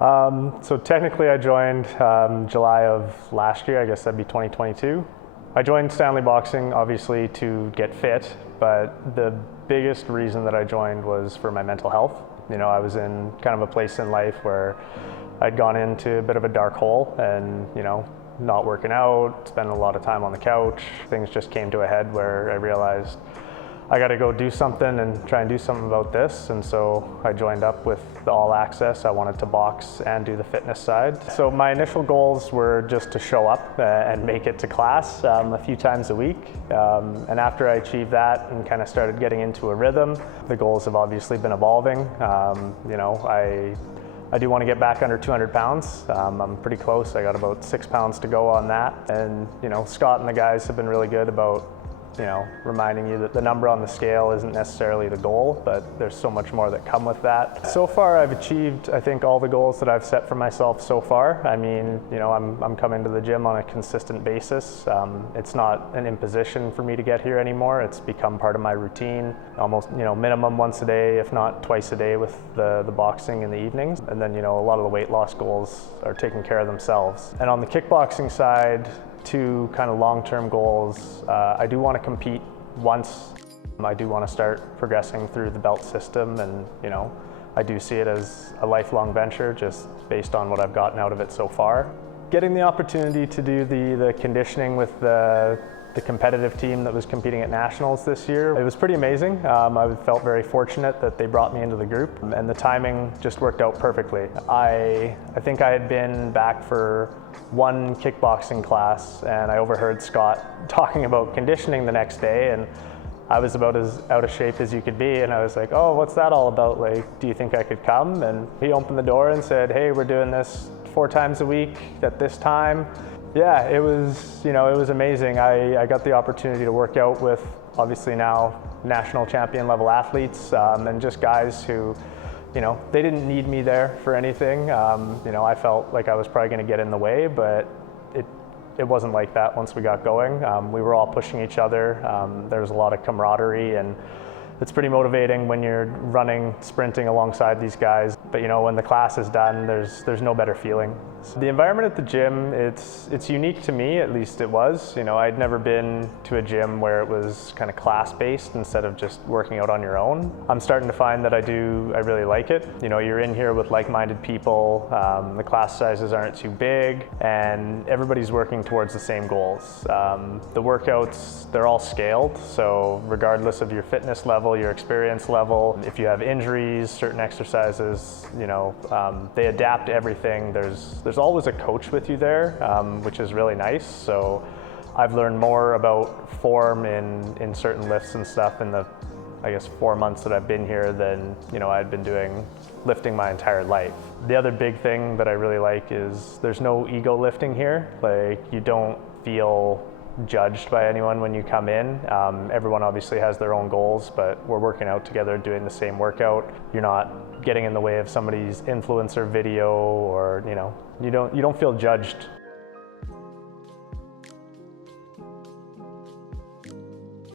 So technically I joined July of last year, I guess that'd be 2022. I joined Stanley Boxing obviously to get fit, but the biggest reason that I joined was for my mental health. You know, I was in kind of a place in life where I'd gone into a bit of a dark hole and, you know, not working out, spending a lot of time on the couch. Things just came to a head where I realized I got to go do something and try and do something about this. And so I joined up with the All Access. I wanted to box and do the fitness side. So my initial goals were just to show up and make it to class a few times a week. And after I achieved that and kind of started getting into a rhythm, the goals have obviously been evolving. You know, I do want to get back under 200 pounds. I'm pretty close. I got about 6 pounds to go on that. And, you know, Scott and the guys have been really good about, you know, reminding you that the number on the scale isn't necessarily the goal, but there's so much more that come with that. So far I've achieved, I think, all the goals that I've set for myself so far. I mean, you know, I'm coming to the gym on a consistent basis. It's not an imposition for me to get here anymore. It's become part of my routine, almost, you know, minimum once a day, if not twice a day with the boxing in the evenings. And then, you know, a lot of the weight loss goals are taking care of themselves. And on the kickboxing side, two kind of long-term goals. I do want to compete once. I do want to start progressing through the belt system, and, you know, I do see it as a lifelong venture just based on what I've gotten out of it so far. Getting the opportunity to do the conditioning with the competitive team that was competing at nationals this year, it was pretty amazing. I felt very fortunate that they brought me into the group, and the timing just worked out perfectly. I think I had been back for one kickboxing class, and I overheard Scott talking about conditioning the next day, and I was about as out of shape as you could be, and I was like, oh, what's that all about? Like, do you think I could come? And he opened the door and said, hey, we're doing this 4 times a week at this time. Yeah, it was, you know, it was amazing. I got the opportunity to work out with, obviously now, national champion level athletes, and just guys who, you know, they didn't need me there for anything. You know, I felt like I was probably going to get in the way, but it wasn't like that once we got going. We were all pushing each other. There was a lot of camaraderie, and it's pretty motivating when you're running, sprinting alongside these guys. But, you know, when the class is done, there's no better feeling. So the environment at the gym, it's unique to me, at least it was. You know, I'd never been to a gym where it was kind of class-based instead of just working out on your own. I'm starting to find that I really like it. You know, you're in here with like-minded people, the class sizes aren't too big, and everybody's working towards the same goals. The workouts, they're all scaled, so regardless of your fitness level, your experience level, if you have injuries, certain exercises, you know, they adapt everything. There's always a coach with you there, which is really nice. So I've learned more about form in certain lifts and stuff in the, I guess, 4 months that I've been here than, you know, I'd been doing lifting my entire life. The other big thing that I really like is there's no ego lifting here. Like, you don't feel judged by anyone when you come in. Everyone obviously has their own goals, but we're working out together, doing the same workout. You're not getting in the way of somebody's influencer video, or, you know, you don't feel judged